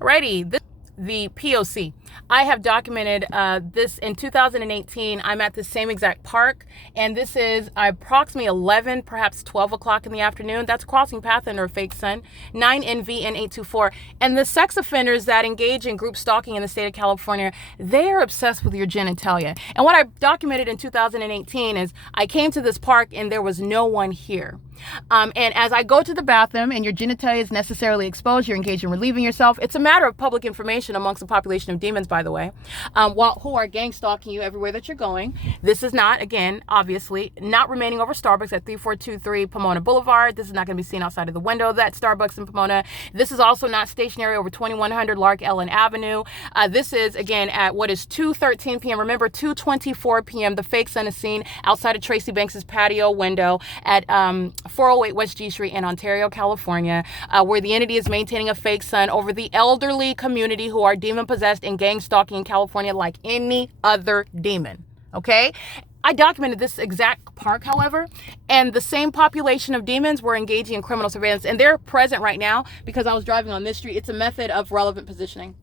Alrighty, the POC. I have documented this in 2018. I'm at the same exact park, and this is approximately 11, perhaps 12 o'clock in the afternoon. That's crossing path under a fake sun, 9NVN824. And the sex offenders that engage in group stalking in the state of California, they are obsessed with your genitalia. And what I documented in 2018 is I came to this park and there was no one here. And as I go to the bathroom and your genitalia is necessarily exposed, you're engaged in relieving yourself. It's a matter of public information amongst a population of demons, by the way, who are gang stalking you everywhere that you're going. This is not, again, obviously, not remaining over Starbucks at 3423 Pomona Boulevard. This is not going to be seen outside of the window of that Starbucks in Pomona. This is also not stationary over 2100 Lark Ellen Avenue. This is, again, at what is 2:13 p.m. Remember, 2:24 p.m. The fake sun is seen outside of Tracy Banks's patio window at 408 West G Street in Ontario, California, where the entity is maintaining a fake sun over the elderly community who are demon-possessed and gang stalking in California like any other demon, okay? I documented this exact park, however, and the same population of demons were engaging in criminal surveillance, and they're present right now because I was driving on this street. It's a method of relevant positioning.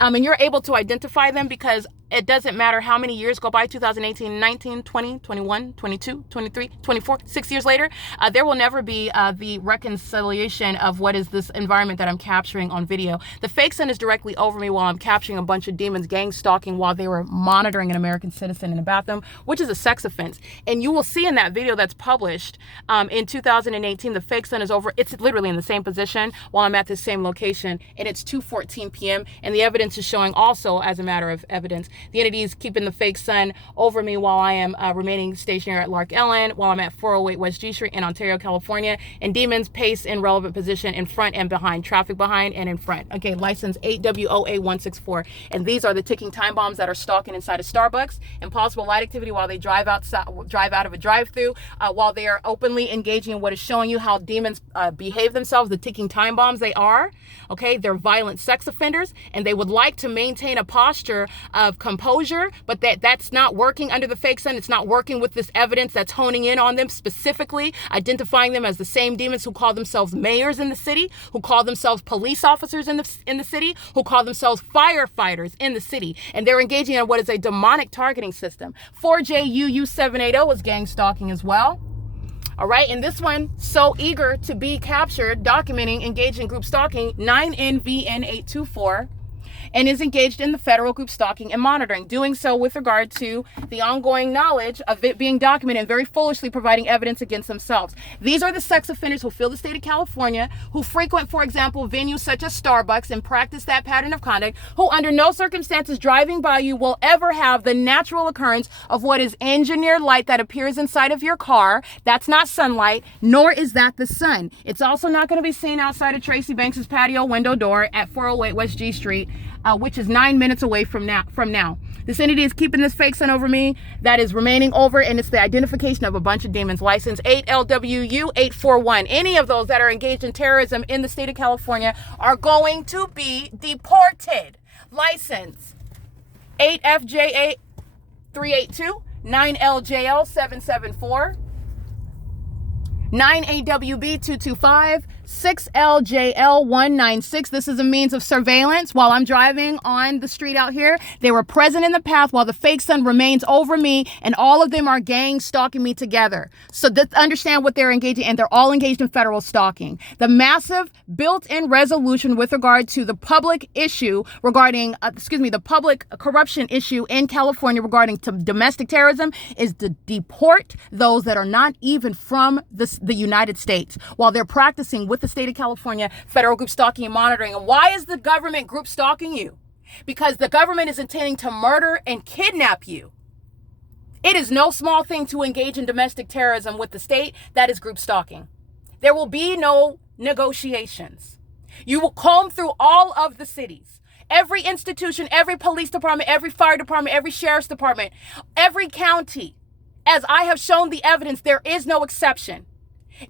And you're able to identify them because it doesn't matter how many years go by, 2018, 19, 20, 21, 22, 23, 24, 6 years later, there will never be the reconciliation of what is this environment that I'm capturing on video. The fake sun is directly over me while I'm capturing a bunch of demons gang stalking while they were monitoring an American citizen in a bathroom, which is a sex offense. And you will see in that video that's published in 2018, the fake sun is over. It's literally in the same position while I'm at the same location, and it's 2:14 p.m. And the evidence is showing also, as a matter of evidence, the entity is keeping the fake sun over me while I am remaining stationary at Lark Ellen, while I'm at 408 West G Street in Ontario, California, and demons pace in relevant position in front and behind, traffic behind and in front. Okay, license 8WOA164. And these are the ticking time bombs that are stalking inside of Starbucks, and possible light activity while they drive out of a drive-through, while they are openly engaging in what is showing you how demons behave themselves, the ticking time bombs they are. Okay, they're violent sex offenders, and they would like to maintain a posture of composure, but that's not working under the fake sun. It's not working with this evidence that's honing in on them, specifically identifying them as the same demons who call themselves mayors in the city, who call themselves police officers in the city, who call themselves firefighters in the city, and they're engaging in what is a demonic targeting system. 4JUU780 is gang stalking as well. All right, and this one, so eager to be captured, documenting engaged in group stalking, 9NVN824, and is engaged in the federal group stalking and monitoring, doing so with regard to the ongoing knowledge of it being documented and very foolishly providing evidence against themselves. These are the sex offenders who fill the state of California, who frequent, for example, venues such as Starbucks and practice that pattern of conduct, who under no circumstances driving by you will ever have the natural occurrence of what is engineered light that appears inside of your car. That's not sunlight, nor is that the sun. It's also not going to be seen outside of Tracy Banks's patio window door at 408 West G Street, which is 9 minutes away from now. This entity is keeping this fake sun over me that is remaining over, and it's the identification of a bunch of demons. License 8LWU841. Any of those that are engaged in terrorism in the state of California are going to be deported. License 8FJA382, 9LJL774, 9AWB225, 6LJL196. This is a means of surveillance while I'm driving on the street out here. They were present in the path while the fake sun remains over me, and all of them are gang stalking me together. So understand what they're engaging in, and they're all engaged in federal stalking. The massive built-in resolution with regard to the public issue regarding, the public corruption issue in California regarding to domestic terrorism is to deport those that are not even from the United States while they're practicing with the state of California federal group stalking and monitoring. And why is the government group stalking you? Because the government is intending to murder and kidnap you. It is no small thing to engage in domestic terrorism with the state. That is group stalking. There will be no negotiations. You will comb through all of the cities, every institution, every police department, every fire department, every sheriff's department, every county. As I have shown the evidence, there is no exception.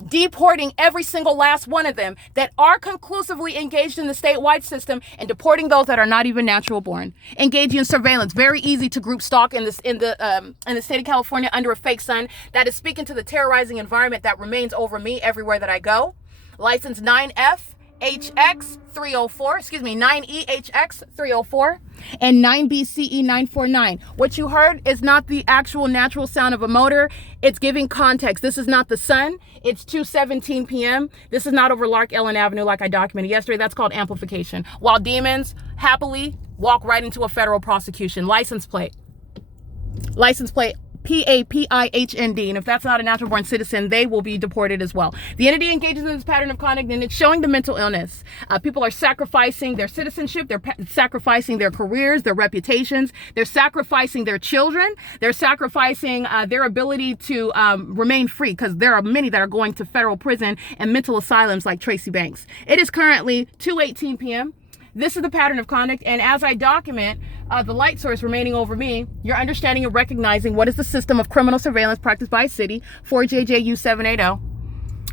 Deporting every single last one of them that are conclusively engaged in the statewide system, and deporting those that are not even natural born. Engaging in surveillance, very easy to group stalk in the state of California under a fake sun. That is speaking to the terrorizing environment that remains over me everywhere that I go. License 9F 9HX304, 9EHX304, and 9BCE949. What you heard is not the actual natural sound of a motor. It's giving context. This is not the sun. It's 2:17 p.m. This is not over Lark Ellen Avenue like I documented yesterday. That's called amplification. While demons happily walk right into a federal prosecution. License plate. PAPIHND, and if that's not a natural born citizen, they will be deported as well. The entity engages in this pattern of conduct, and it's showing the mental illness. People are sacrificing their citizenship, they're sacrificing their careers, their reputations, they're sacrificing their children, they're sacrificing their ability to remain free, because there are many that are going to federal prison and mental asylums like Tracy Banks. It is currently 2:18 p.m. This is the pattern of conduct, and as I document the light source remaining over me, you're understanding and recognizing what is the system of criminal surveillance practiced by a city, 4JJU 780.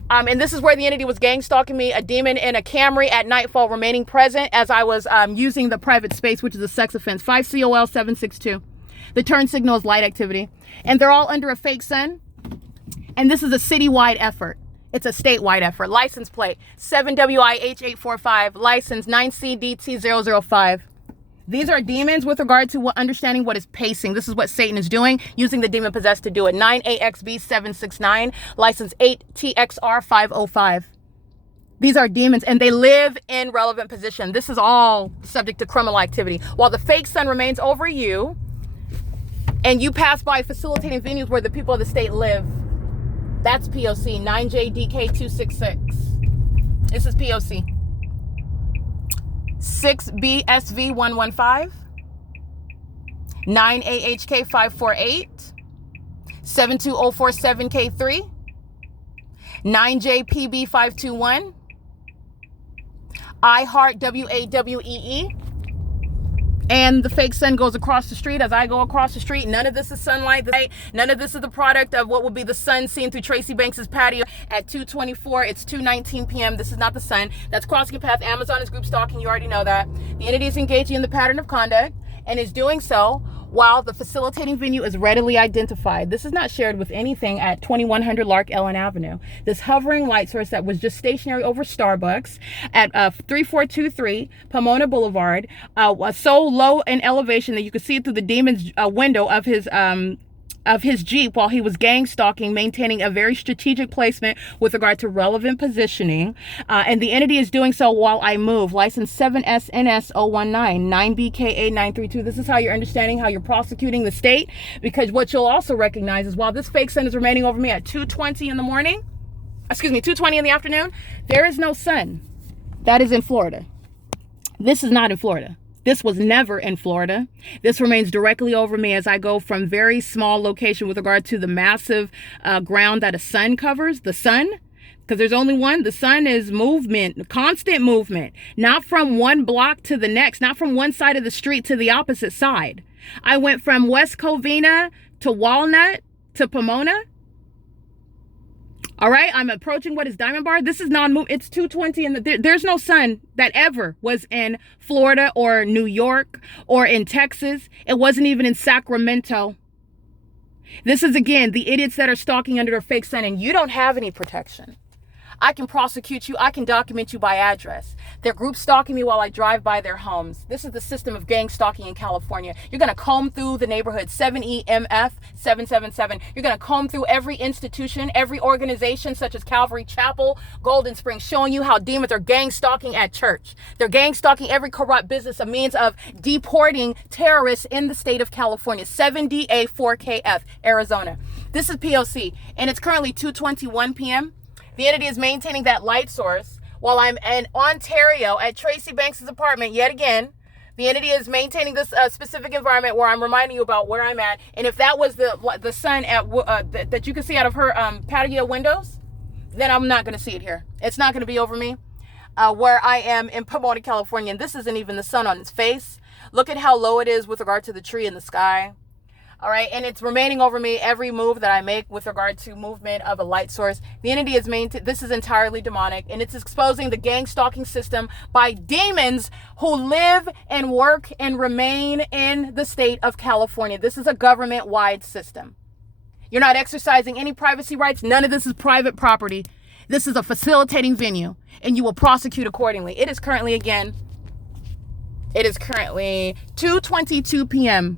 And this is where the entity was gang stalking me, a demon in a Camry at nightfall remaining present as I was using the private space, which is a sex offense, 5 COL 762. The turn signal is light activity, and they're all under a fake sun, and this is a citywide effort. It's a statewide effort. License plate 7WIH845, license 9CDT005. These are demons with regard to understanding what is pacing. This is what Satan is doing, using the demon possessed to do it. 9AXB769, license 8TXR505. These are demons, and they live in relevant position. This is all subject to criminal activity. While the fake sun remains over you, and you pass by facilitating venues where the people of the state live. That's P.O.C. 9JDK266. This is P.O.C. 6BSV115, 9AHK548, 72047K3, 9JPB521, iHeartWAWEE, and the fake sun goes across the street as I go across the street. None of this is sunlight. None of this is the product of what would be the sun seen through Tracy Banks's patio at 2:24. It's 2:19 p.m. This is not the sun. That's crossing a path. Amazon is group stalking. You already know that. The entity is engaging in the pattern of conduct and is doing so while the facilitating venue is readily identified. This is not shared with anything at 2100 Lark Ellen Avenue. This hovering light source that was just stationary over Starbucks at 3423 Pomona Boulevard was so low in elevation that you could see it through the demon's window of his Jeep while he was gang stalking, maintaining a very strategic placement with regard to relevant positioning. And the entity is doing so while I move. License 7SNS019, 9BKA932. This is how you're understanding how you're prosecuting the state, because what you'll also recognize is while this fake sun is remaining over me at 2:20 in the morning, 2:20 in the afternoon, there is no sun. That is in Florida. This is not in Florida. This was never in Florida. This remains directly over me as I go from very small location with regard to the massive ground that a sun covers. The sun, because there's only one. The sun is movement, constant movement, not from one block to the next, not from one side of the street to the opposite side. I went from West Covina to Walnut to Pomona. All right, I'm approaching what is Diamond Bar. This is non-move. It's 2:20 and there's no sun that ever was in Florida or New York or in Texas. It wasn't even in Sacramento. This is, again, the idiots that are stalking under a fake sun, and you don't have any protection. I can prosecute you. I can document you by address. They're group stalking me while I drive by their homes. This is the system of gang stalking in California. You're going to comb through the neighborhood, 7EMF 777. You're going to comb through every institution, every organization such as Calvary Chapel, Golden Springs, showing you how demons are gang stalking at church. They're gang stalking every corrupt business, a means of deporting terrorists in the state of California, 7DA4KF, Arizona. This is P.O.C. and it's currently 2:21 p.m. The entity is maintaining that light source while I'm in Ontario at Tracy Banks' apartment yet again. The entity is maintaining this specific environment where I'm reminding you about where I'm at. And if that was the sun at that you can see out of her patio windows, then I'm not going to see it here. It's not going to be over me where I am in Pomona, California. And this isn't even the sun on its face. Look at how low it is with regard to the tree in the sky. All right, and it's remaining over me every move that I make with regard to movement of a light source. The entity is this is entirely demonic, and it's exposing the gang stalking system by demons who live and work and remain in the state of California. This is a government-wide system. You're not exercising any privacy rights. None of this is private property. This is a facilitating venue, and you will prosecute accordingly. It is currently 2:22 p.m.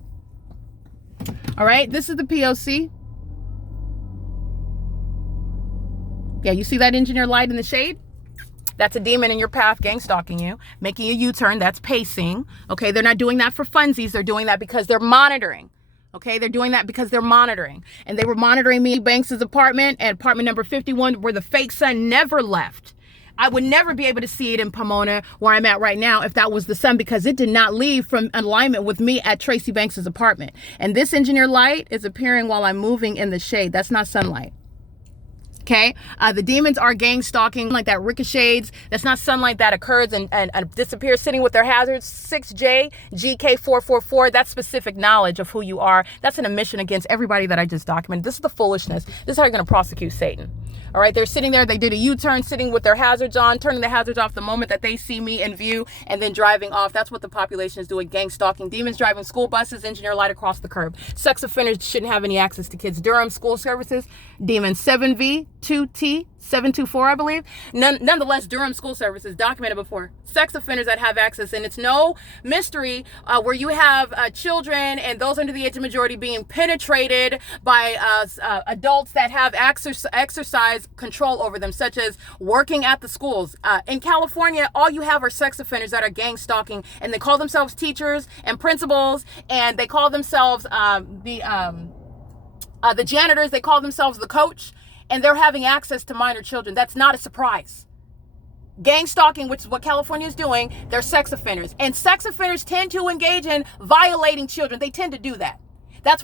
All right, this is the P.O.C. Yeah, you see that engineer light in the shade? That's a demon in your path gang stalking you, making a U-turn. That's pacing. Okay, they're not doing that for funsies. They're doing that because they're monitoring. Okay, they're doing that because they're monitoring. And they were monitoring me, Banks's apartment, at apartment number 51, where the fake sun never left. I would never be able to see it in Pomona, where I'm at right now, if that was the sun, because it did not leave from alignment with me at Tracy Banks's apartment. And this engineer light is appearing while I'm moving in the shade. That's not sunlight. Okay, the demons are gang stalking, like that ricochets. That's not sunlight that occurs and disappears sitting with their hazards. 6J, GK444, that's specific knowledge of who you are. That's an admission against everybody that I just documented. This is the foolishness. This is how you're going to prosecute Satan. All right, they're sitting there. They did a U-turn, sitting with their hazards on, turning the hazards off the moment that they see me in view, and then driving off. That's what the population is doing, gang stalking. Demons driving school buses, engineer light across the curb. Sex offenders shouldn't have any access to kids. Durham School Services, Demon 7V, 2T, 724, I believe. Nonetheless, Durham School Services, documented before. Sex offenders that have access, and it's no mystery where you have children and those under the age of majority being penetrated by adults that have exercise control over them, such as working at the schools. In California, all you have are sex offenders that are gang stalking, and they call themselves teachers and principals, and they call themselves the janitors, they call themselves the coach, and they're having access to minor children. That's not a surprise. Gang stalking, which is what California is doing, they're sex offenders. And sex offenders tend to engage in violating children. They tend to do that. That's why